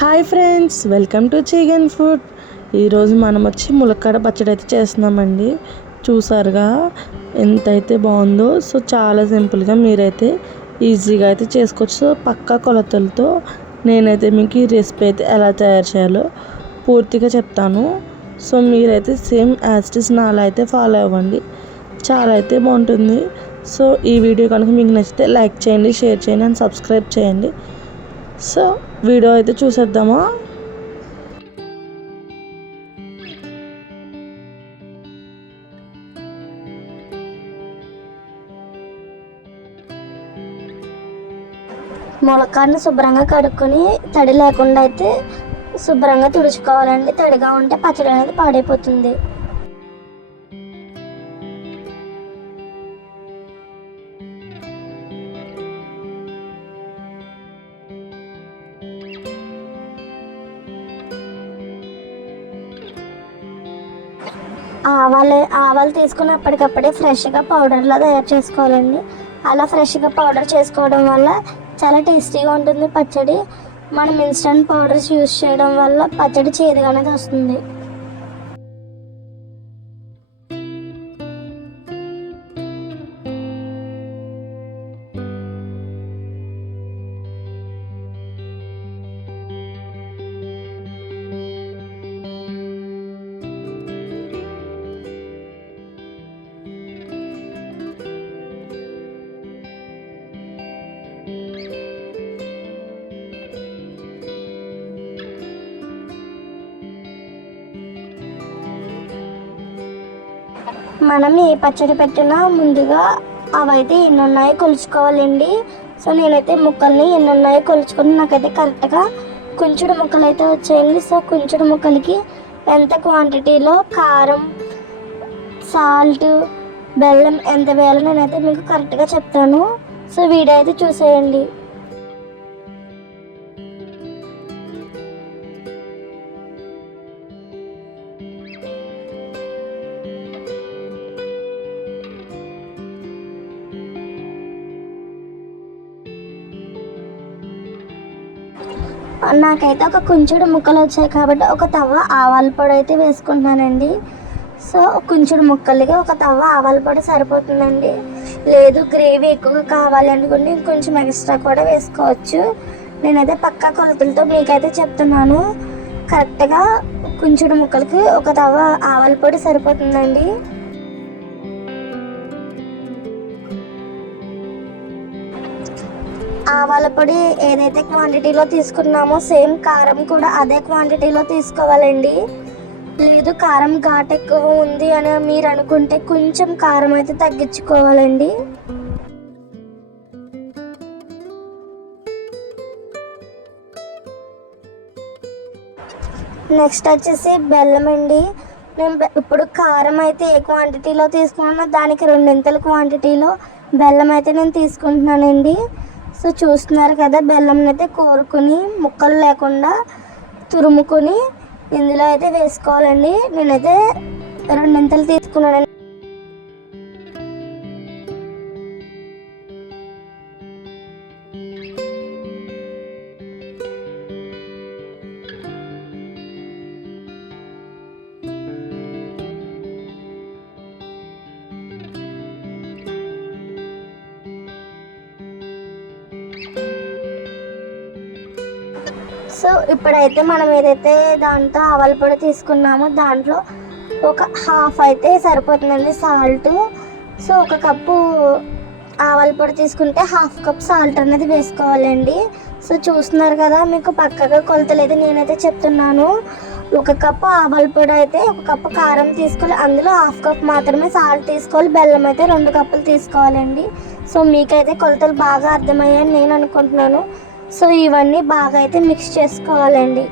Hi friends welcome to chicken food. ఈరోజు మనం వచ్చి ములక్కాడ పచ్చడి అయితే చేస్తున్నామండి. చూసారుగా ఎంతైతే బాగుందో సో చాలా సింపుల్గా మీరైతే ఈజీగా అయితే చేసుకోవచ్చు. సో పక్కా కొలతలతో నేనైతే మీకు ఈ రెసిపీ అయితే ఎలా తయారు చేయాలో పూర్తిగా చెప్తాను. సో మీరైతే సేమ్ యాస్టిస్ నాలా అయితే ఫాలో అవ్వండి. చాలా అయితే బాగుంటుంది. సో ఈ వీడియో కనుక మీకు నచ్చితే లైక్ చేయండి షేర్ చేయండి అండ్ సబ్స్క్రైబ్ చేయండి. సో వీడియో అయితే చూసేద్దామా? ములక్కాడని శుభ్రంగా కడుక్కొని తడి లేకుండా అయితే శుభ్రంగా తుడుచుకోవాలండి. తడిగా ఉంటే పచ్చడి అనేది పాడైపోతుంది. ఆవాలు ఆవాలు తీసుకుని అప్పటికప్పుడే ఫ్రెష్గా పౌడర్లా తయారు చేసుకోవాలండి. అలా ఫ్రెష్గా పౌడర్ చేసుకోవడం వల్ల చాలా టేస్టీగా ఉంటుంది పచ్చడి. మనం ఇన్స్టంట్ పౌడర్స్ యూస్ చేయడం వల్ల పచ్చడి చేదుగా అనేది వస్తుంది. మనం ఏ పచ్చడి పెట్టినా ముందుగా అవైతే ఎన్ని ఉన్నాయో కొలుచుకోవాలండి. సో నేనైతే ముక్కల్ని ఎన్ని ఉన్నాయో కొలుచుకొని నాకైతే కరెక్ట్గా కుంచుడు ముక్కలు అయితే వచ్చాయండి. సో కుంచుడు ముక్కలకి ఎంత క్వాంటిటీలో కారం సాల్ట్ బెల్లం ఎంత వేయాలో నేనైతే మీకు కరెక్ట్గా చెప్తాను. సో వీడియో అయితే చూసేయండి. నాకైతే ఒక కుంచుడు ముక్కలు వచ్చాయి కాబట్టి ఒక తవ్వ ఆవాల పొడి అయితే వేసుకుంటున్నానండి. సో కుంచుడు ముక్కలకి ఒక తవ్వ ఆవాల పొడి సరిపోతుందండి. లేదు గ్రేవీ ఎక్కువగా కావాలి అనుకుంటే ఇంకొంచెం ఎక్స్ట్రా కూడా వేసుకోవచ్చు. నేనైతే పక్కా కొలతలతో మీకైతే చెప్తున్నాను. కరెక్ట్గా కుంచుడు ముక్కలకి ఒక తవ్వ ఆవాల పొడి సరిపోతుందండి. ఆవాల పొడి ఏదైతే క్వాంటిటీలో తీసుకున్నామో సేమ్ కారం కూడా అదే క్వాంటిటీలో తీసుకోవాలండి. లేదు కారం ఘాట్ ఎక్కువ ఉంది అని మీరు అనుకుంటే కొంచెం కారం అయితే తగ్గించుకోవాలండి. నెక్స్ట్ వచ్చేసి బెల్లం అండి. నేను ఇప్పుడు కారం అయితే ఏ క్వాంటిటీలో తీసుకున్నానో దానికి రెండింతల క్వాంటిటీలో బెల్లం అయితే నేను తీసుకుంటున్నానండి. సో చూస్తున్నారు కదా బెల్లం అయితే కోరుకుని ముక్కలు లేకుండా తురుముకొని ఇందులో అయితే వేసుకోవాలండి. నేనైతే రెండింతలు తీసుకున్నానండి. సో ఇప్పుడైతే మనం ఏదైతే దాంతో ఆవాల పొడి తీసుకున్నామో దాంట్లో ఒక హాఫ్ అయితే సరిపోతుందండి సాల్ట్. సో ఒక కప్పు ఆవాల పొడి తీసుకుంటే హాఫ్ కప్ సాల్ట్ అనేది వేసుకోవాలండి. సో చూస్తున్నారు కదా మీకు పక్కగా కొలతలు అయితే నేనైతే చెప్తున్నాను. ఒక కప్పు ఆవాల పొడి అయితే ఒక కప్పు కారం తీసుకోవాలి. అందులో హాఫ్ కప్ మాత్రమే సాల్ట్ తీసుకోవాలి. బెల్లం అయితే రెండు కప్పులు తీసుకోవాలండి. సో మీకైతే కొలతలు బాగా అర్థమయ్యాయని నేను అనుకుంటున్నాను. సో ఇవన్నీ బాగా అయితే మిక్స్ చేసుకోవాలండి.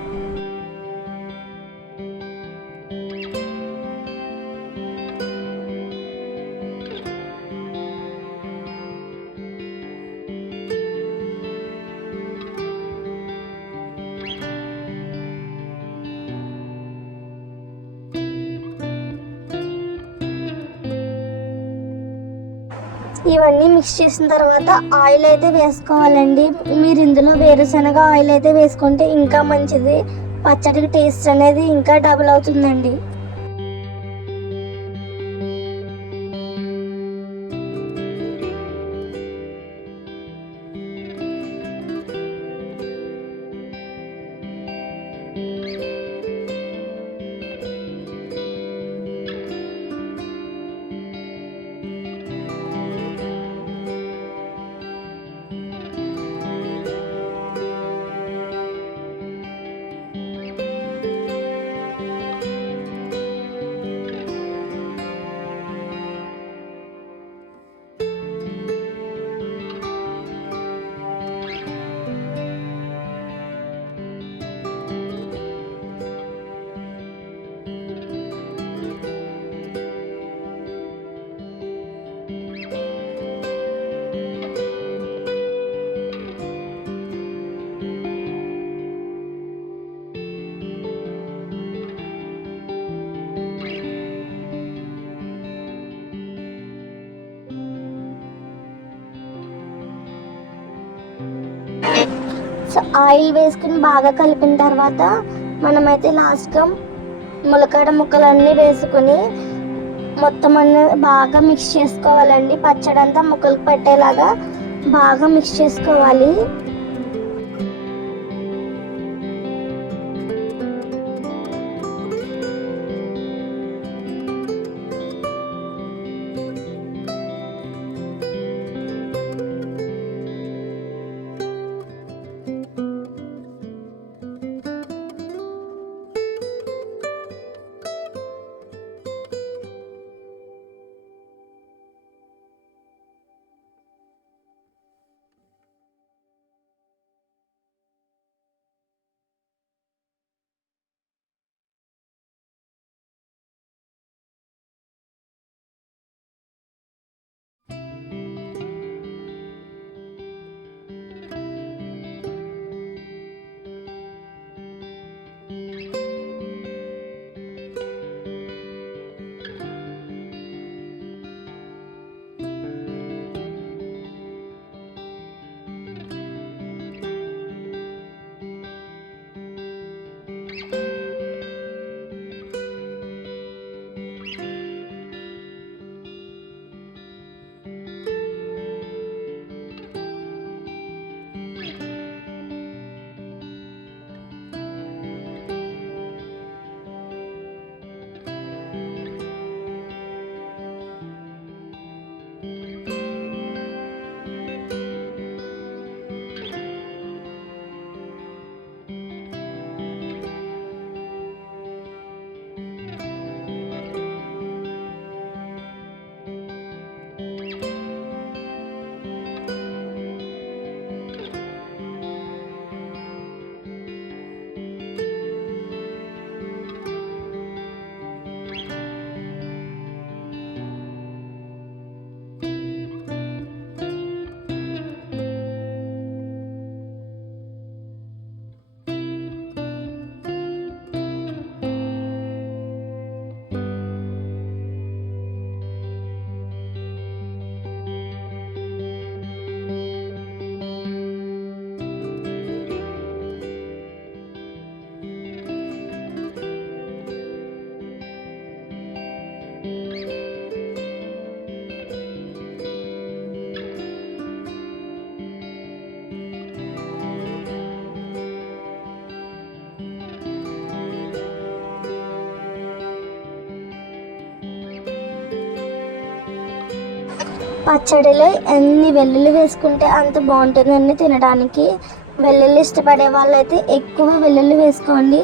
ఇవన్నీ మిక్స్ చేసిన తర్వాత ఆయిల్ అయితే వేసుకోవాలండి. మీరు ఇందులో వేరుశనగ ఆయిల్ అయితే వేసుకుంటే ఇంకా మంచిది. పచ్చడికి టేస్ట్ అనేది ఇంకా డబుల్ అవుతుందండి. సో ఆయిల్ వేసుకుని బాగా కలిపిన తర్వాత మనమైతే లాస్ట్గా ములక్కాడ ముక్కలన్నీ వేసుకుని మొత్తం అన్ని బాగా మిక్స్ చేసుకోవాలండి. పచ్చడంతా ముక్కలకు పెట్టేలాగా బాగా మిక్స్ చేసుకోవాలి. పచ్చడిలో ఎన్ని వెల్లుల్లి వేసుకుంటే అంత బాగుంటుందండి తినడానికి. వెల్లుల్లి ఇష్టపడే వాళ్ళైతే ఎక్కువ వెల్లుల్లి వేసుకోండి.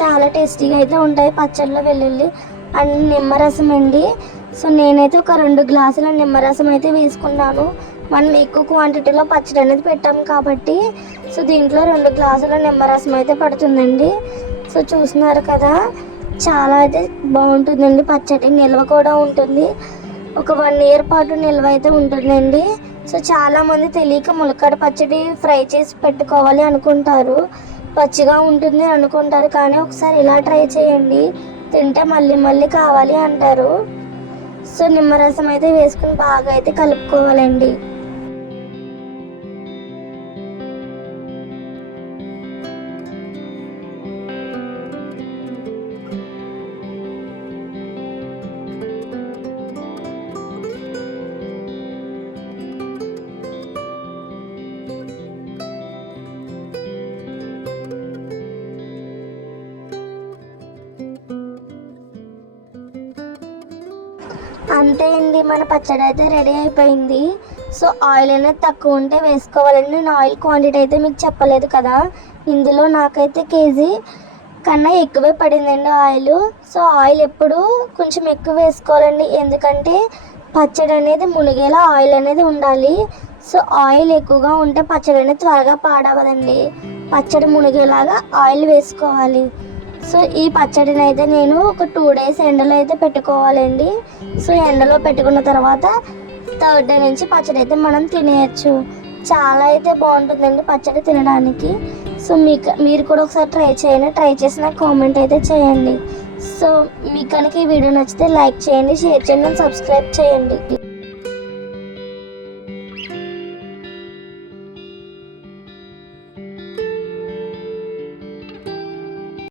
చాలా టేస్టీగా అయితే ఉంటాయి పచ్చడిలో వెల్లుల్లి అండ్ నిమ్మరసం అండి. సో నేనైతే ఒక రెండు గ్లాసుల నిమ్మరసం అయితే వేసుకున్నాను. మనం ఎక్కువ క్వాంటిటీలో పచ్చడి అనేది పెట్టాం కాబట్టి సో దీంట్లో రెండు గ్లాసుల నిమ్మరసం అయితే పడుతుందండి. సో చూస్తున్నారు కదా చాలా అయితే బాగుంటుందండి పచ్చడి నిల్వ కూడా ఉంటుంది. ఒక వన్ ఇయర్ పాటు నిల్వ అయితే ఉంటుందండి. సో చాలా మంది తెలియక ములక్కాడ పచ్చడి ఫ్రై చేసి పెట్టుకోవాలి అనుకుంటారు. పచ్చిగా ఉంటుంది అనుకుంటారు. కానీ ఒకసారి ఇలా ట్రై చేయండి. తింటే మళ్ళీ మళ్ళీ కావాలి అంటారు. సో నిమ్మరసం అయితే వేసుకుని బాగా అయితే కలుపుకోవాలండి. అంతే అండి మన పచ్చడి అయితే రెడీ అయిపోయింది. సో ఆయిల్ అనేది తక్కువ ఉంటే వేసుకోవాలండి. నేను ఆయిల్ క్వాంటిటీ అయితే మీకు చెప్పలేదు కదా. ఇందులో నాకైతే కేజీ కన్నా ఎక్కువే పడిందండి ఆయిల్ సో ఆయిల్ ఎప్పుడు కొంచెం ఎక్కువ వేసుకోవాలండి. ఎందుకంటే పచ్చడి అనేది మునిగేలా ఆయిల్ అనేది ఉండాలి. సో ఆయిల్ ఎక్కువగా ఉంటే పచ్చడి అనేది త్వరగా పాడవదండి. పచ్చడి మునిగేలాగా ఆయిల్ వేసుకోవాలి. సో ఈ పచ్చడిని అయితే నేను ఒక టూ డేస్ ఎండలో అయితే పెట్టుకోవాలండి. సో ఎండలో పెట్టుకున్న తర్వాత థర్డ్ డే నుంచి పచ్చడి అయితే మనం తినేయచ్చు. చాలా అయితే బాగుంటుందండి పచ్చడి తినడానికి. సో మీకు మీరు కూడా ఒకసారి ట్రై చేయండి. ట్రై చేసి నాకు కామెంట్ అయితే చేయండి. సో మీకు కనుక ఈ వీడియో నచ్చితే లైక్ చేయండి షేర్ చేయండి సబ్స్క్రైబ్ చేయండి.